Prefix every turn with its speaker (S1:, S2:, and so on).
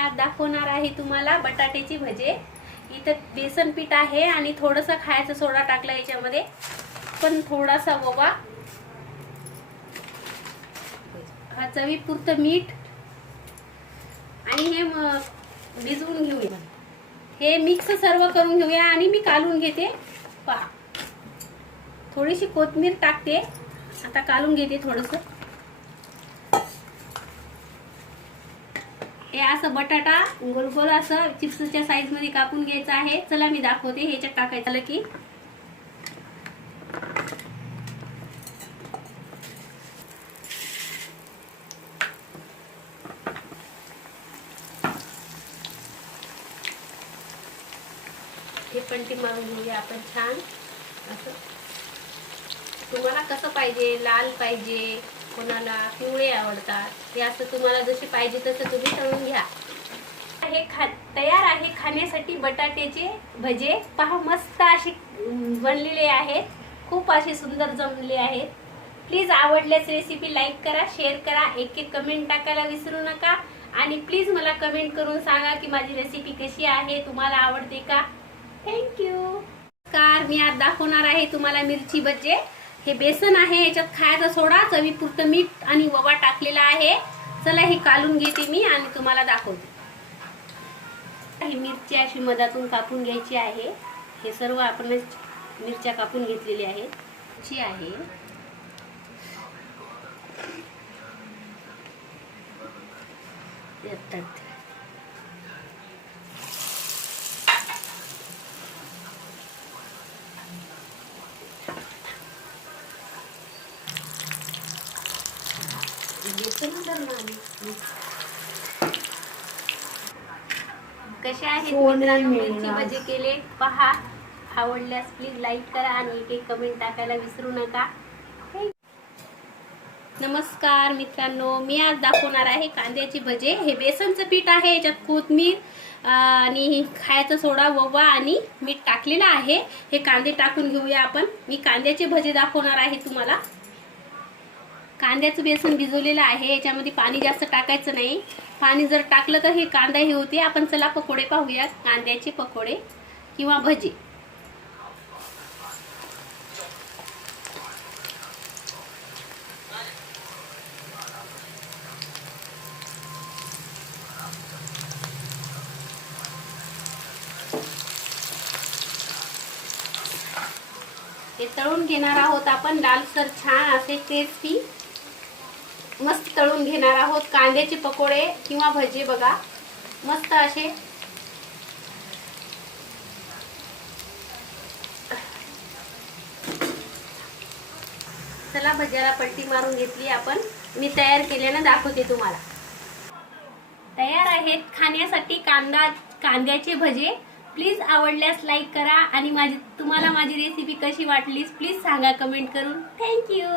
S1: आज दाखवणार आहे तुम्हाला बटाट्याची भजे. इथं बेसन पीठ आहे आणि थोडंसं खायचं सोडा टाकला याच्यामध्ये. पण थोडासा ओवा. हा चवीपुरतं मीठ. आणि हे भिजवून घेऊया. हे मिक्स सर्व करून घेऊया आणि मी कालून घेते. पहा. थोडीशी कोथमीर टाकते. आता कालून घेते थोडंसं. हे असं बटाटा गोल गोल असं चिप्सच्या साईजमध्ये कापून घ्यायचं आहे. चला मी दाखवते. ह्याच्यात टाकायचं झालं की. हे पण ती मारून घेऊया आपण छान. असं. तुम्हाला कसं पाहिजे? लाल पाहिजे? कोणाला पिवळे आवडतात ते असं तुम्हाला जसे पाहिजे तसं तुम्ही तळून घ्या. हे खा तयार आहे खाण्यासाठी बटाट्याचे भजे. पहा मस्त असे बनलेले आहेत. खूप असे सुंदर जमले आहेत. प्लीज आवडल्यास रेसिपी लाईक करा शेअर करा एक एक कमेंट टाकायला विसरू नका. आणि प्लीज मला कमेंट करून सांगा की माझी रेसिपी कशी आहे तुम्हाला आवडते का? थँक्यू कार मी आज दाखवणार आहे तुम्हाला मिरची भजे. हे बेसन आहे याच्यात खायचा सोडा चवीपुरतं मीठ आणि ववा टाकलेला आहे. चला हे कालून घेते मी आणि तुम्हाला दाखवते. ही मिरची अशी मधातून कापून घ्यायची आहे. हे सर्व आपण मिरच्या कापून घेतलेली आहेत जी आहे. येतात. कसे आहेत मित्रांनो. भजे केले? पहा. आवडल्यास प्लीज लाईक करा आणि एक एक कमेंट टाकायला विसरू नका. नमस्कार मित्रांनो. मी आज दाखवणार आहे कांद्याची भजे. हे बेसनचं पीठ आहे याच्यात कोथमीर आणि खायचा सोडा ववा आणि मीठ टाकलेलं आहे. हे कांदे टाकून घेऊया आपण. मी कांद्याचे भजे दाखवणार आहे तुम्हाला. कांद्याचं बेसन भिजवलेलं आहे याच्यामध्ये पाणी जास्त टाकायचं नाही. पाणी जर टाकलं तर हे कांदा हे होते. आपण चला पकोडे पाहूया कांद्याचे पकोडे किंवा भजी. हे तळून घेणार आहोत आपण. लालसर छान असे टेस्टी मस्त तळून घेणार आहोत. कांद्याचे पकोडे किंवा भजे बघा. मस्त असे. चला भज्याला पट्टी मारून घेतली आपण. मी तयार केल्यानं दाखवते तुम्हाला. तयार आहेत खाण्यासाठी कांदा कांद्याचे भजे. प्लीज आवडल्यास लाईक करा आणि माझी तुम्हाला माझी रेसिपी कशी वाटलीस प्लीज सांगा कमेंट करून. Thank you